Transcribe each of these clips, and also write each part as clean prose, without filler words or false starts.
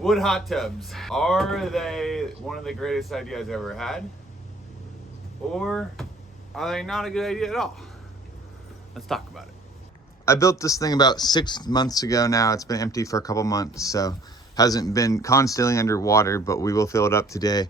Wood hot tubs. Are they one of the greatest ideas I've ever had? Or are they not a good idea at all? Let's talk about it. I built this thing about 6 months ago now. It's been empty for a couple months, so hasn't been constantly underwater, but we will fill it up today.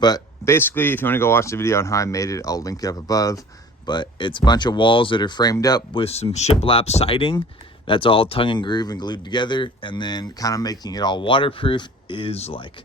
But basically, if you want to go watch the video on how I made it, I'll link it up above. But it's a bunch of walls that are framed up with some shiplap siding. That's all tongue and groove and glued together. And then kind of making it all waterproof is like,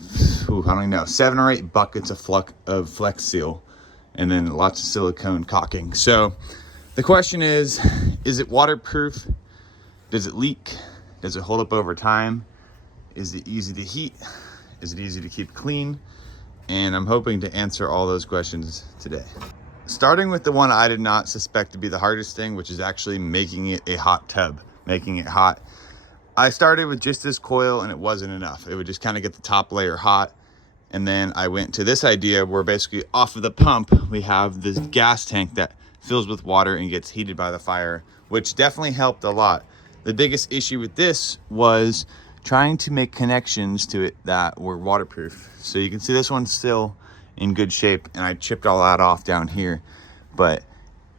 I don't even know, 7 or 8 buckets of Flex Seal. And then lots of silicone caulking. So the question is it waterproof? Does it leak? Does it hold up over time? Is it easy to heat? Is it easy to keep clean? And I'm hoping to answer all those questions today. Starting with the one I did not suspect to be the hardest thing, which is actually making it a hot tub, making it hot. I started with just this coil and it wasn't enough. It would just kind of get the top layer hot. And then I went to this idea where basically off of the pump, we have this gas tank that fills with water and gets heated by the fire, which definitely helped a lot. The biggest issue with this was trying to make connections to it that were waterproof. So you can see this one's still in good shape, and I chipped all that off down here, but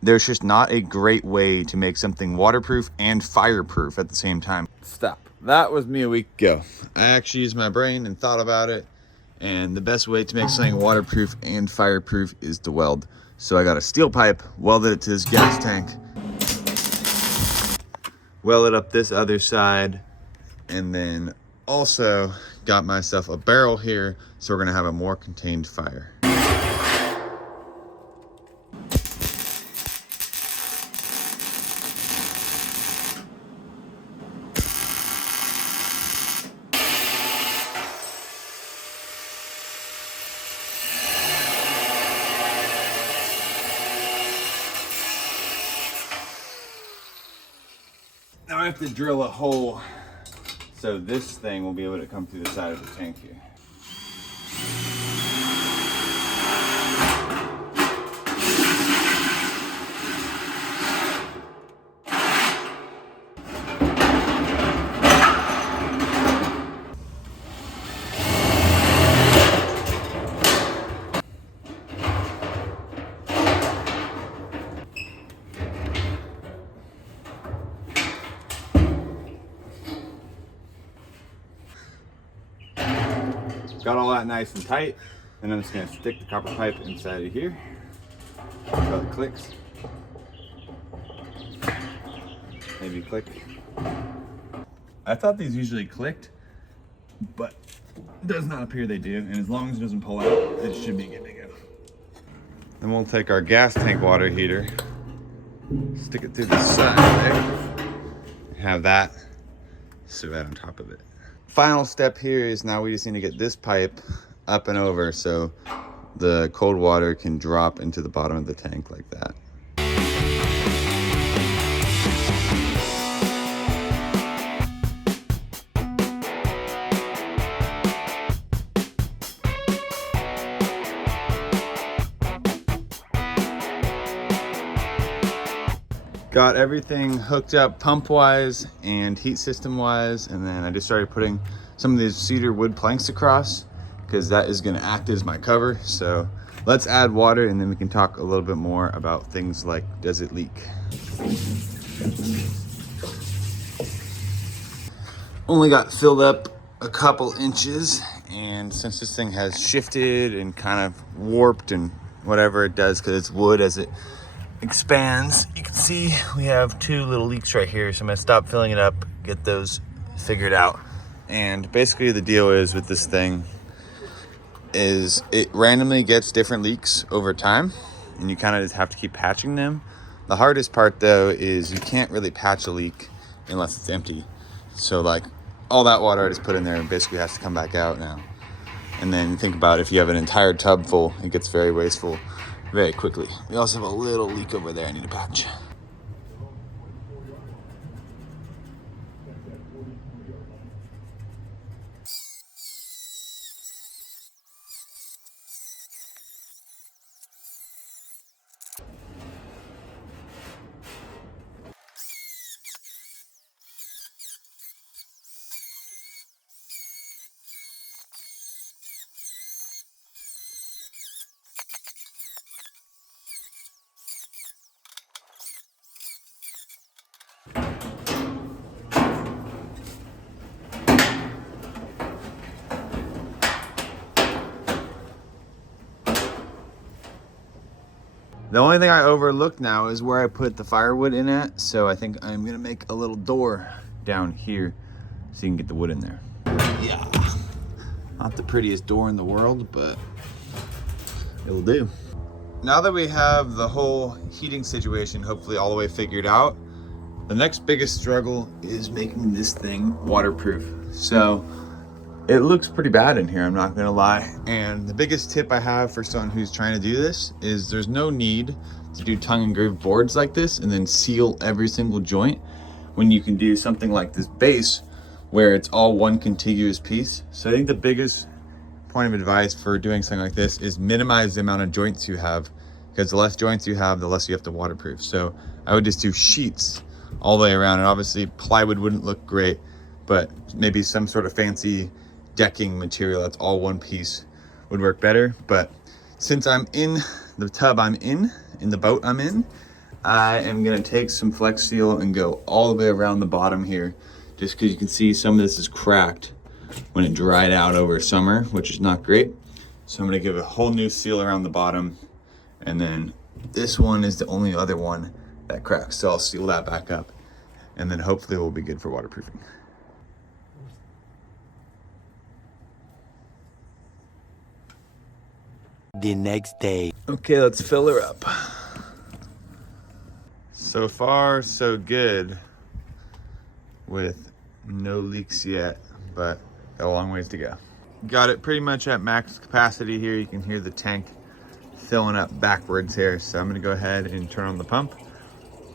there's just not a great way to make something waterproof and fireproof at the same time. Stop. That was me a week ago. I actually used my brain and thought about it, and the best way to make something waterproof and fireproof is to weld. So I got a steel pipe, welded it to this gas tank, welded up this other side, and then also got myself a barrel here, so we're gonna have a more contained fire. Now I have to drill a hole so this thing will be able to come through the side of the tank here. Got all that nice and tight, and I'm just gonna stick the copper pipe inside of here so it clicks. Maybe click. I thought these usually clicked, but it does not appear they do, and as long as it doesn't pull out, it should be good to go. Then we'll take our gas tank water heater, stick it through the side there, have that sit right on top of it. Final step here is now we just need to get this pipe up and over so the cold water can drop into the bottom of the tank like that. Got everything hooked up pump-wise and heat system-wise, and then I just started putting some of these cedar wood planks across because that is going to act as my cover. So let's add water, and then we can talk a little bit more about things like, does it leak? Only got filled up a couple inches, and since this thing has shifted and kind of warped and whatever it does because it's wood, as it expands, you can see we have 2 little leaks right here, so I'm gonna stop filling it up, get those figured out. And basically the deal is with this thing is it randomly gets different leaks over time, and you kind of just have to keep patching them. The hardest part though is you can't really patch a leak unless it's empty. So like all that water I just put in there basically has to come back out now. And then think about if you have an entire tub full, it gets very wasteful very quickly. We also have a little leak over there I need to patch. The only thing I overlooked now is where I put the firewood in at. So I think I'm gonna make a little door down here so you can get the wood in there. Yeah. Not the prettiest door in the world, but it'll do. Now that we have the whole heating situation hopefully all the way figured out, the next biggest struggle is making this thing waterproof. So it looks pretty bad in here, I'm not gonna lie. And the biggest tip I have for someone who's trying to do this is there's no need to do tongue and groove boards like this and then seal every single joint when you can do something like this base where it's all one contiguous piece. So I think the biggest point of advice for doing something like this is minimize the amount of joints you have, because the less joints you have, the less you have to waterproof. So I would just do sheets all the way around, and obviously plywood wouldn't look great, but maybe some sort of fancy decking material that's all one piece would work better. But since I'm in the tub I'm in the boat I'm in, I am gonna take some Flex Seal and go all the way around the bottom here, just because you can see some of this is cracked when it dried out over summer, which is not great. So I'm gonna give a whole new seal around the bottom, and then this one is the only other one that cracks, so I'll seal that back up, and then hopefully we'll be good for waterproofing. The next day. Okay, let's fill her up. So far, so good with no leaks yet, but got a long ways to go. Got it pretty much at max capacity here. You can hear the tank filling up backwards here. So I'm gonna go ahead and turn on the pump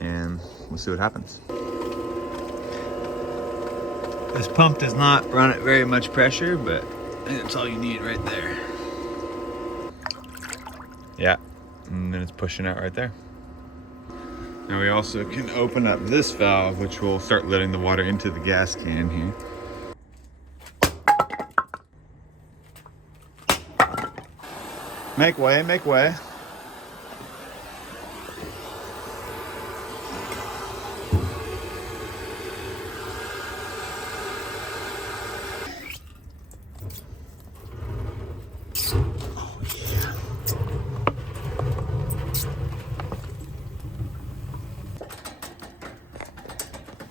and we'll see what happens. This pump does not run at very much pressure, but I think that's all you need right there. Yeah, and then it's pushing out right there. Now we also can open up this valve, which will start letting the water into the gas can here. Make way, make way.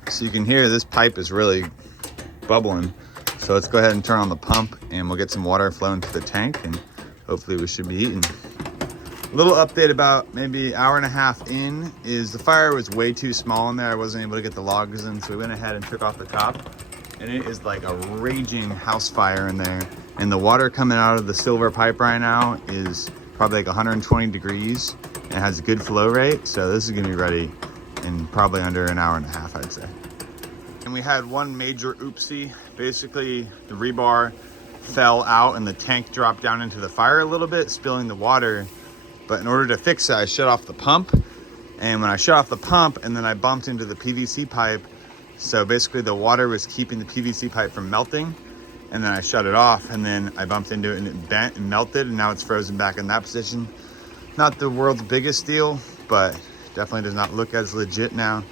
So you can hear this pipe is really bubbling. So let's go ahead and turn on the pump and we'll get some water flowing to the tank and hopefully we should be eating. A little update about maybe hour and a half in is the fire was way too small in there. I wasn't able to get the logs in, so we went ahead and took off the top. And it is like a raging house fire in there. And the water coming out of the silver pipe right now is probably like 120 degrees and has a good flow rate. So this is gonna be ready in probably under an hour and a half, I'd say. And we had one major oopsie. Basically, the rebar fell out and the tank dropped down into the fire a little bit, spilling the water. But in order to fix it, I shut off the pump. And when I shut off the pump, and then I bumped into the PVC pipe, so basically the water was keeping the PVC pipe from melting. And then I shut it off, and then I bumped into it and it bent and melted, and now it's frozen back in that position. Not the world's biggest deal, but definitely does not look as legit now.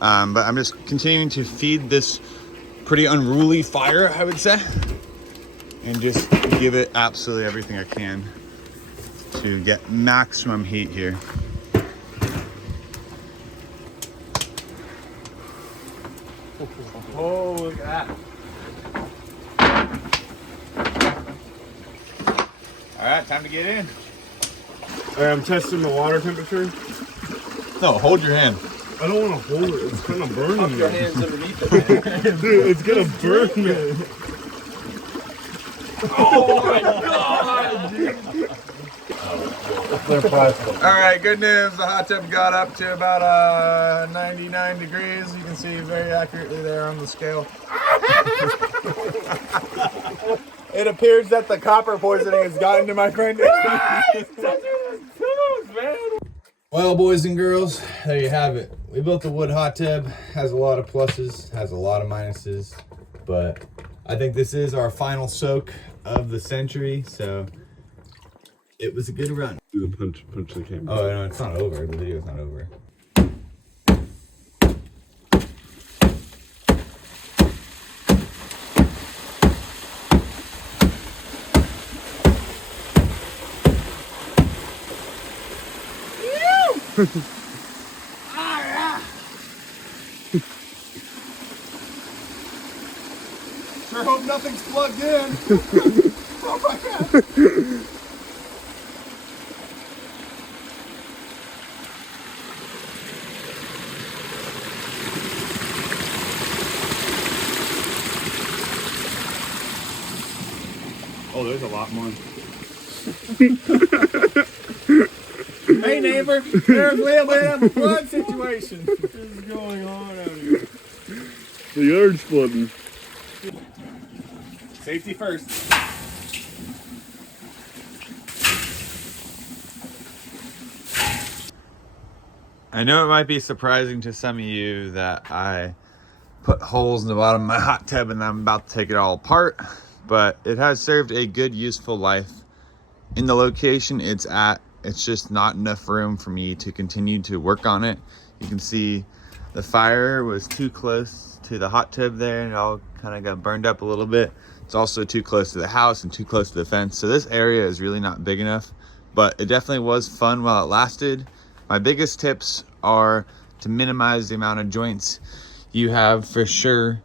But I'm just continuing to feed this pretty unruly fire, I would say, and just give it absolutely everything I can to get maximum heat here. Oh, look at that. All right, time to get in. All right, I'm testing the water temperature. No, hold your hand. I don't want to hold it. It's kind of burning me. Your hands underneath it, man. Dude, it's gonna burn me. Oh my god, dude. All right, good news. The hot tub got up to about 99 degrees. You can see very accurately there on the scale. It appears that the copper poisoning has gotten to my friend. Well, boys and girls, there you have it. We built the wood hot tub. Has a lot of pluses, has a lot of minuses, but I think this is our final soak of the century, so it was a good run. Do the punch the camera. Oh no, it's not over. The video's not over. Sure hope nothing's plugged in. Oh my god. Oh, there's a lot more. Hey neighbor, there's a little bit of a flood situation. What is going on out here? The yard's flooding. Safety first. I know it might be surprising to some of you that I put holes in the bottom of my hot tub and I'm about to take it all apart, but it has served a good, useful life. In the location it's at, it's just not enough room for me to continue to work on it. You can see the fire was too close to the hot tub there and it all kind of got burned up a little bit. It's also too close to the house and too close to the fence. So this area is really not big enough, but it definitely was fun while it lasted. My biggest tips are to minimize the amount of joints you have for sure.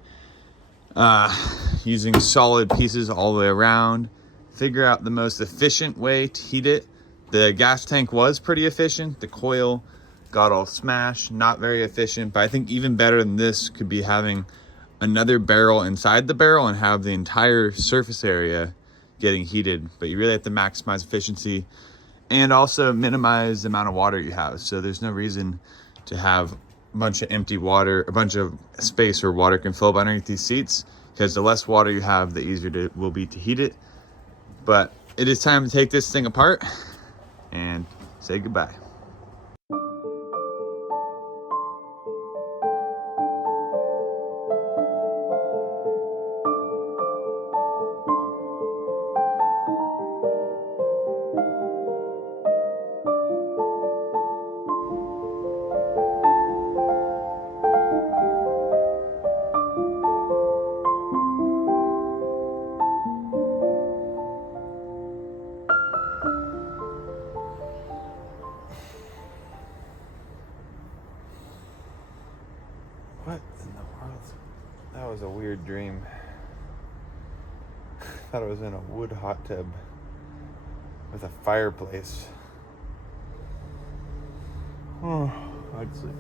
Using solid pieces all the way around. Figure out the most efficient way to heat it. The gas tank was pretty efficient. The coil got all smashed, not very efficient, but I think even better than this could be having another barrel inside the barrel and have the entire surface area getting heated. But you really have to maximize efficiency and also minimize the amount of water you have. So there's no reason to have a bunch of empty water, a bunch of space where water can fill up underneath these seats, because the less water you have, the easier it will be to heat it. But it is time to take this thing apart and say goodbye. What in the world? That was a weird dream. I thought it was in a wood hot tub with a fireplace. Oh, I'd sleep.